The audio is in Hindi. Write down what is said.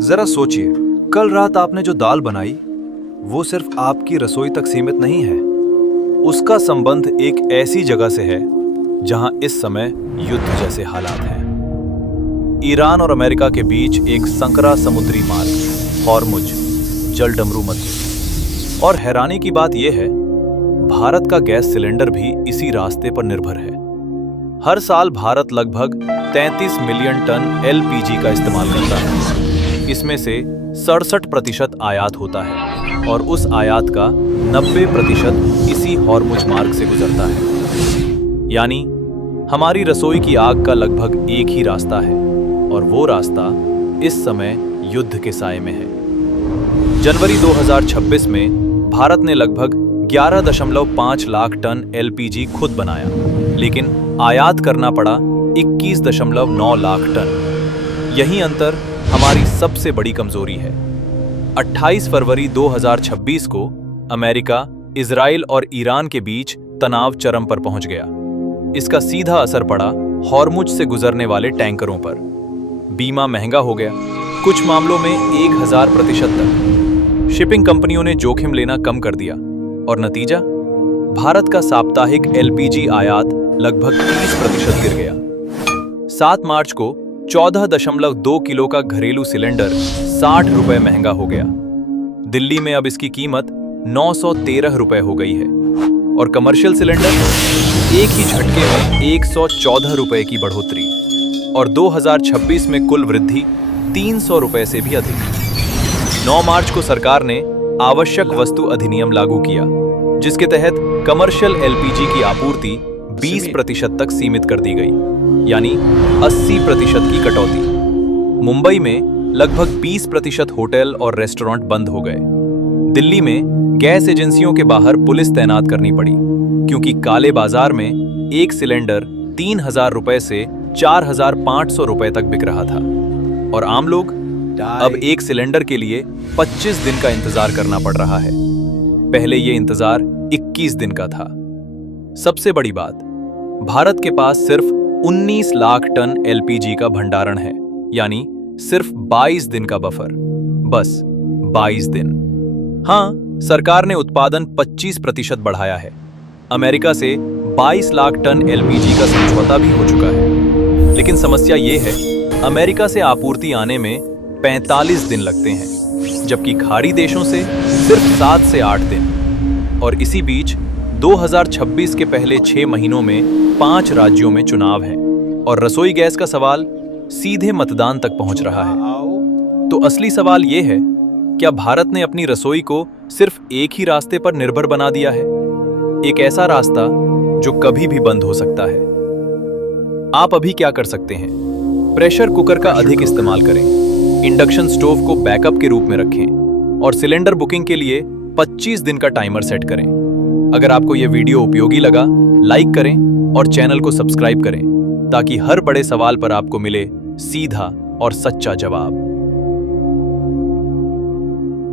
जरा सोचिए, कल रात आपने जो दाल बनाई वो सिर्फ आपकी रसोई तक सीमित नहीं है। उसका संबंध एक ऐसी जगह से है जहां इस समय युद्ध जैसे हालात हैं। ईरान और अमेरिका के बीच एक संकरा समुद्री मार्ग हॉर्मुज जलडमरू मध्य। और हैरानी की बात यह है, भारत का गैस सिलेंडर भी इसी रास्ते पर निर्भर है। हर साल भारत लगभग 33 मिलियन टन एलपीजी का इस्तेमाल करता है। इसमें से 67% आयात होता है और उस आयात का 90% इसी हॉर्मुज मार्ग से गुजरता है। यानी हमारी रसोई की आग का लगभग एक ही रास्ता है और वो रास्ता इस समय युद्ध के साए में है। जनवरी 2026 में भारत ने लगभग 11.5 लाख टन एलपीजी खुद बनाया, लेकिन आयात करना पड़ा 21.9 लाख टन। यही अंतर हमारी सबसे बड़ी कमजोरी है। 28 फरवरी 2026 को अमेरिका, इजराइल और ईरान के बीच तनाव चरम पर पहुंच गया। इसका सीधा असर पड़ा हॉर्मुज से गुजरने वाले टैंकरों पर। बीमा महंगा हो गया, कुछ मामलों में 1000% तक। शिपिंग कंपनियों ने जोखिम लेना कम कर दिया और नतीजा, भारत का साप्ताहिक एलपीजी आयात लगभग 30% गिर गया। 7 मार्च को 14.2 किलो का घरेलू सिलेंडर 60 रुपए महंगा हो गया। दिल्ली में अब इसकी कीमत 913 रुपए हो गई है और कमर्शियल सिलेंडर एक ही झटके में 114 रुपए की बढ़ोतरी और 2026 में कुल वृद्धि 300 रुपए से भी अधिक। 9 मार्च को सरकार ने आवश्यक वस्तु अधिनियम लागू किया, जिसके तहत कमर्शियल एलपीजी की आपूर्ति 20% तक सीमित कर दी गई, यानी 80% की कटौती। मुंबई में लगभग 20% होटल और रेस्टोरेंट बंद हो गए। दिल्ली में गैस एजेंसियों के बाहर पुलिस तैनात करनी पड़ी, क्योंकि काले बाजार में एक सिलेंडर 3000 रुपए से 4500 रुपए तक बिक रहा था और आम लोग अब एक सिलेंडर के लिए 25 दिन का इंतजार करना पड़ रहा है। पहले ये इंतजार 21 दिन का था। सबसे बड़ी बात, भारत के पास सिर्फ 19 लाख टन एलपीजी का भंडारण है, यानी सिर्फ 22 दिन का बफर। बस 22 दिन। हाँ, सरकार ने उत्पादन 25% बढ़ाया है। अमेरिका से 22 लाख टन एलपीजी का समझौता भी हो चुका है। लेकिन समस्या ये है, अमेरिका से आपूर्ति आने में 45 दिन लगते हैं, जबकि खाड़ी देशों से सिर्फ 7 से 8 दिन। और इसी बीच 2026 के पहले 6 महीनों में 5 राज्यों में चुनाव है और रसोई गैस का सवाल सीधे मतदान तक पहुंच रहा है। तो असली सवाल ये है, क्या भारत ने अपनी रसोई को सिर्फ एक ही रास्ते पर निर्भर बना दिया है? एक ऐसा रास्ता जो कभी भी बंद हो सकता है। आप अभी क्या कर सकते हैं? प्रेशर कुकर का अधिक इस्तेमाल करें, इंडक्शन स्टोव को बैकअप के रूप में रखें और सिलेंडर बुकिंग के लिए 25 दिन का टाइमर सेट करें। अगर आपको यह वीडियो उपयोगी लगा, लाइक करें और चैनल को सब्सक्राइब करें, ताकि हर बड़े सवाल पर आपको मिले सीधा और सच्चा जवाब।